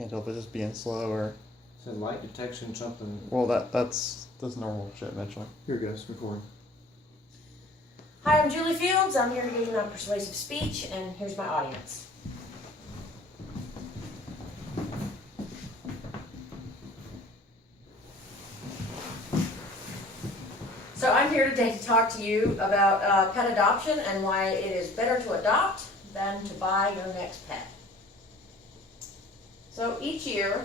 can't tell if it's just being slow or. Said light detection something. Well, that's normal shit, Mitchell. Here it goes, recording. Hi, I'm Julie Fields. I'm here to give you my persuasive speech, and here's my audience. So I'm here today to talk to you about pet adoption and why it is better to adopt than to buy your next pet. So each year,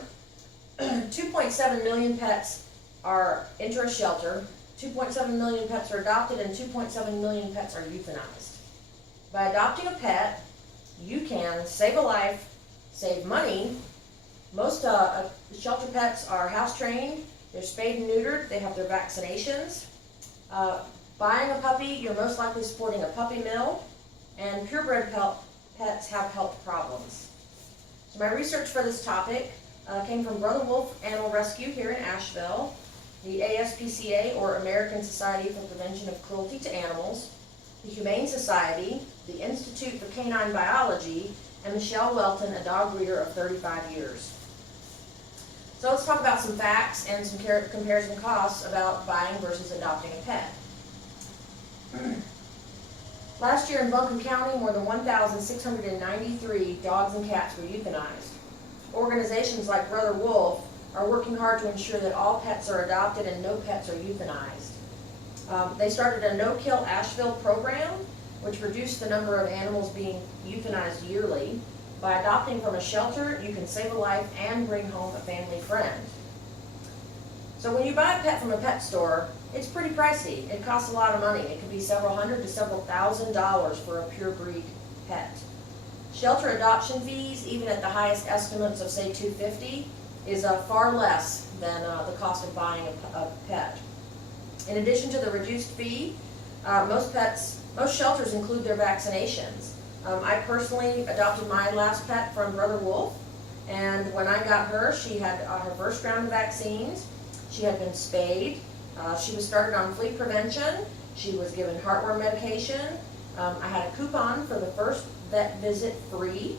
2.7 million pets are enter a shelter, 2.7 million pets are adopted, and 2.7 million pets are euthanized. By adopting a pet, you can save a life, save money. Most shelter pets are house trained, they're spayed and neutered, they have their vaccinations. Buying a puppy, you're most likely supporting a puppy mill, and purebred pets have health problems. So my research for this topic came from Brother Wolf Animal Rescue here in Asheville, the ASPCA, or American Society for Prevention of Cruelty to Animals, the Humane Society, the Institute for Canine Biology, and Michelle Welton, a dog breeder of 35 years. So let's talk about some facts and some comparison costs about buying versus adopting a pet. Last year in Buncombe County, more than 1,693 dogs and cats were euthanized. Organizations like Brother Wolf are working hard to ensure that all pets are adopted and no pets are euthanized. They started a no-kill Asheville program, which reduced the number of animals being euthanized yearly. By adopting from a shelter, you can save a life and bring home a family friend. So when you buy a pet from a pet store, it's pretty pricey. It costs a lot of money. It could be several hundred to several $1,000s for a pure breed pet. Shelter adoption fees, even at the highest estimates of say $250, is far less than the cost of buying a pet. In addition to the reduced fee, most shelters include their vaccinations. I personally adopted my last pet from Brother Wolf, and when I got her, she had her first round of vaccines. She had been spayed. She was started on flea prevention. She was given heartworm medication. I had a coupon for the first vet visit free,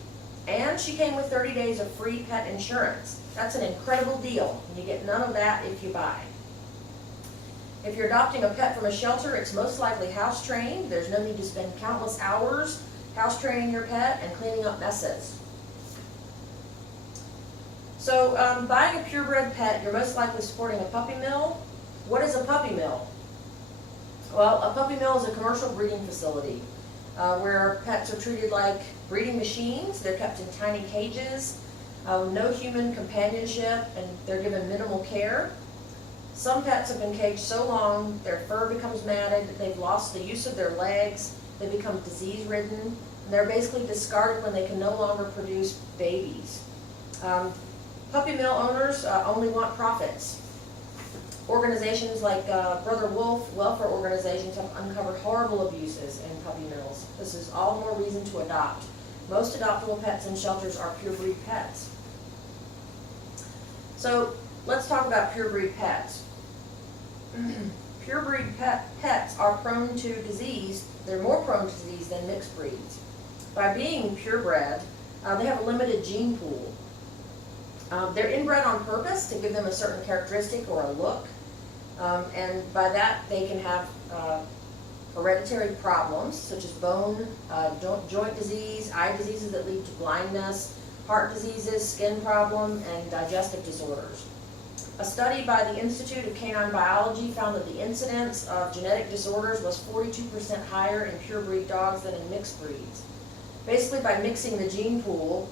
and she came with 30 days of free pet insurance. That's an incredible deal, and you get none of that if you buy. If you're adopting a pet from a shelter, it's most likely house trained. There's no need to spend countless hours house training your pet and cleaning up messes. So buying a purebred pet, you're most likely supporting a puppy mill. What is a puppy mill? Well, a puppy mill is a commercial breeding facility where pets are treated like breeding machines. They're kept in tiny cages, no human companionship, and they're given minimal care. Some pets have been caged so long, their fur becomes matted, they've lost the use of their legs, they become disease-ridden, and they're basically discarded when they can no longer produce babies. Puppy mill owners only want profits. Organizations like Brother Wolf, welfare organizations, have uncovered horrible abuses in puppy mills. This is all the more reason to adopt. Most adoptable pets in shelters are purebred pets. So let's talk about purebred pets. Purebred pets are prone to disease. They're more prone to disease than mixed breeds. By being purebred, they have a limited gene pool. They're inbred on purpose to give them a certain characteristic or a look. And by that, they can have hereditary problems such as bone, joint disease, eye diseases that lead to blindness, heart diseases, skin problem, and digestive disorders. A study by the Institute of Canine Biology found that the incidence of genetic disorders was 42% higher in purebred dogs than in mixed breeds. Basically, by mixing the gene pool,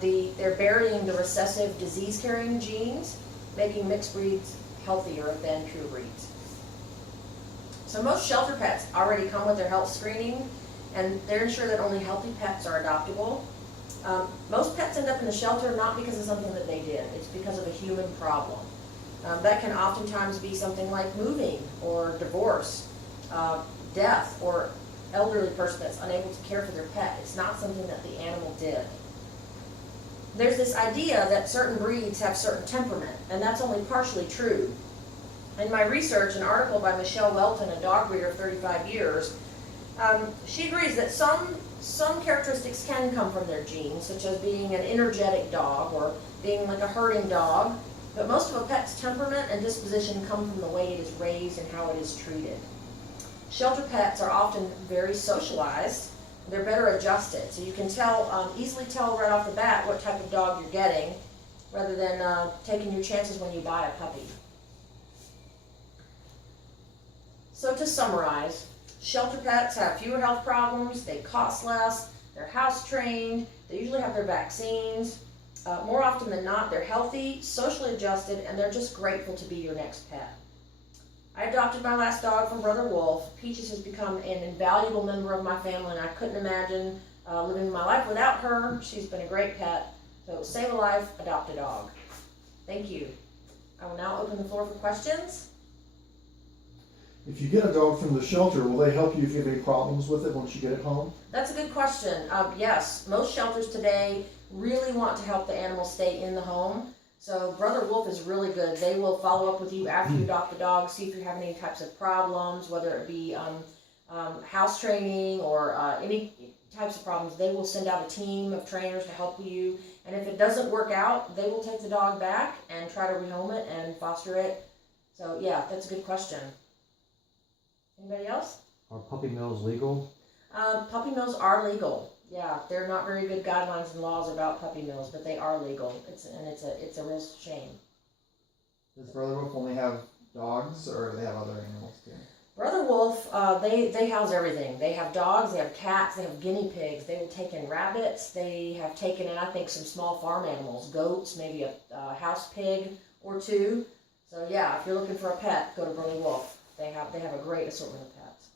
they're burying the recessive disease-carrying genes, making mixed breeds healthier than pure breeds. So most shelter pets already come with their health screening, and they're ensured that only healthy pets are adoptable. Most pets end up in the shelter not because of something that they did, it's because of a human problem. That can oftentimes be something like moving or divorce, death, or elderly person that's unable to care for their pet. It's not something that the animal did. There's this idea that certain breeds have certain temperament, and that's only partially true. In my research, an article by Michelle Welton, a dog breeder of 35 years, she agrees that some Some characteristics can come from their genes, such as being an energetic dog or being like a herding dog, but most of a pet's temperament and disposition come from the way it is raised and how it is treated. Shelter pets are often very socialized. They're better adjusted, so you can easily tell right off the bat what type of dog you're getting, rather than taking your chances when you buy a puppy. So to summarize, shelter pets have fewer health problems, they cost less, they're house trained, they usually have their vaccines. More often than not, they're healthy, socially adjusted, and they're just grateful to be your next pet. I adopted my last dog from Brother Wolf. Peaches has become an invaluable member of my family, and I couldn't imagine living my life without her. She's been a great pet. So save a life, adopt a dog. Thank you. I will now open the floor for questions. If you get a dog from the shelter, will they help you if you have any problems with it once you get it home? That's a good question. Yes, most shelters today really want to help the animal stay in the home. So Brother Wolf is really good. They will follow up with you after you adopt the dog, see if you're having any types of problems, whether it be house training or any types of problems. They will send out a team of trainers to help you. And if it doesn't work out, they will take the dog back and try to rehome it and foster it. So yeah, that's a good question. Anybody else? Are puppy mills legal? Puppy mills are legal. Yeah, there are not very good guidelines and laws about puppy mills, but they are legal. It's a real shame. Does Brother Wolf only have dogs, or do they have other animals too? Brother Wolf, they house everything. They have dogs, they have cats, they have guinea pigs. They will take in rabbits. They have taken in, I think, some small farm animals, goats, maybe a house pig or two. So yeah, if you're looking for a pet, go to Brother Wolf. They have a great assortment of pets.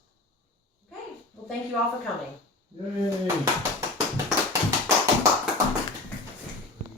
Okay, well, thank you all for coming. Yay!